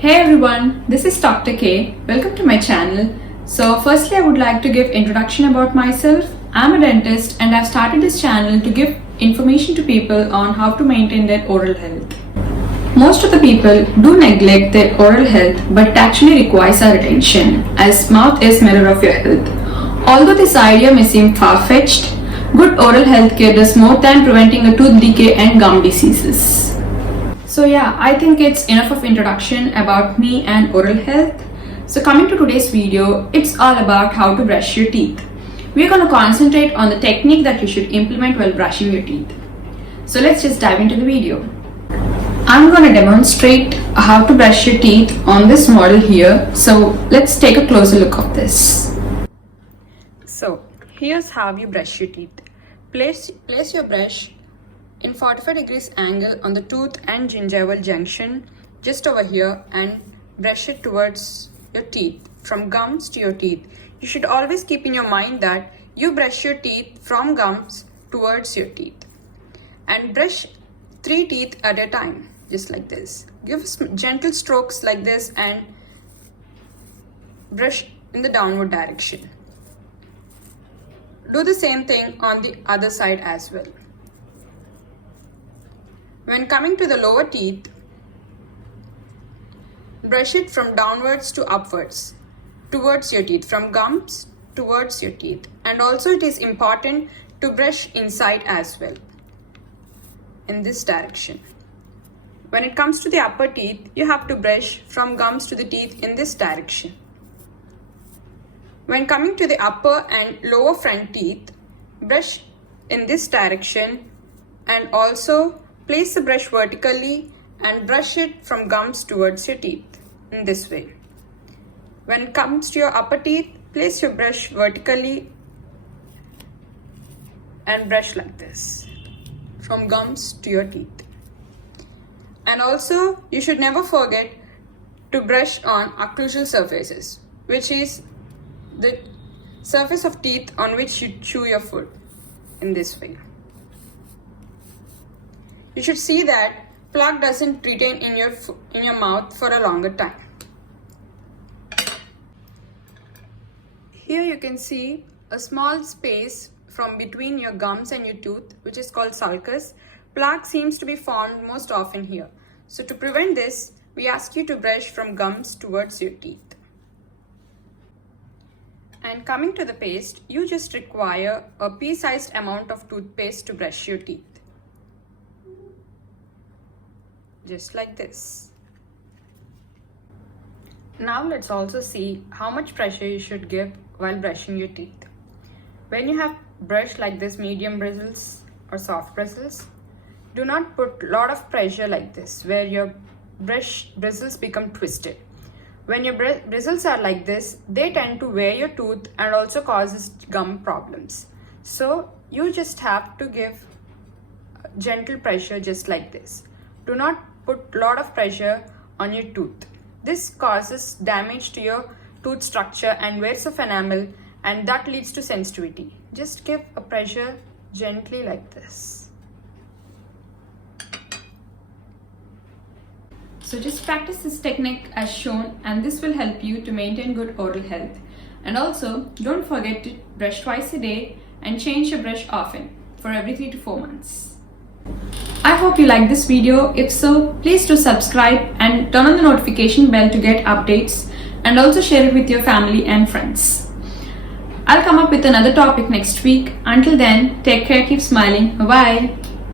Hey everyone, this is Dr. K. Welcome to my channel. So firstly I would like to give introduction about myself. I'm a dentist and I've started this channel to give information to people on how to maintain their oral health. Most of the people do neglect their oral health, but it actually requires our attention as mouth is mirror of your health. Although this idea may seem far-fetched, good oral health care does more than preventing a tooth decay and gum diseases. So yeah, I think it's enough of introduction about me and oral health. So coming to today's video, it's all about how to brush your teeth. We're going to concentrate on the technique that you should implement while brushing your teeth. So let's just dive into the video. I'm going to demonstrate how to brush your teeth on this model here. So let's take a closer look of this. So here's how you brush your teeth. Place your brush in 45 degrees angle on the tooth and gingival junction just over here and brush it towards your teeth, from gums to your teeth. You should always keep in your mind that you brush your teeth from gums towards your teeth and brush 3 teeth at a time, just like this. Give gentle strokes like this and brush in the downward direction. Do the same thing on the other side as well. When coming to the lower teeth, brush it from downwards to upwards towards your teeth, from gums towards your teeth. And also it is important to brush inside as well, in this direction. When it comes to the upper teeth, you have to brush from gums to the teeth in this direction. When coming to the upper and lower front teeth, brush in this direction and also place the brush vertically and brush it from gums towards your teeth in this way. When it comes to your upper teeth, place your brush vertically and brush like this from gums to your teeth. And also you should never forget to brush on occlusal surfaces, which is the surface of teeth on which you chew your food, in this way. You should see that plaque doesn't retain in your mouth for a longer time. Here you can see a small space from between your gums and your tooth, which is called sulcus. Plaque seems to be formed most often here. So to prevent this, we ask you to brush from gums towards your teeth. And coming to the paste, you just require a pea-sized amount of toothpaste to brush your teeth. Just like this. Now let's also see how much pressure you should give while brushing your teeth. When you have brush like this, medium bristles or soft bristles, do not put a lot of pressure like this where your brush bristles become twisted. When your bristles are like this, they tend to wear your tooth and also causes gum problems. So you just have to give gentle pressure just like this. Do not put a lot of pressure on your tooth. This causes damage to your tooth structure and wears of enamel, and that leads to sensitivity. Just give a pressure gently like this. So just practice this technique as shown, and this will help you to maintain good oral health. And also don't forget to brush twice a day and change your brush often, for every 3 to 4 months. I hope you liked this video. If so, please do subscribe and turn on the notification bell to get updates, and also share it with your family and friends. I'll come up with another topic next week. Until then, take care, keep smiling. Bye-bye.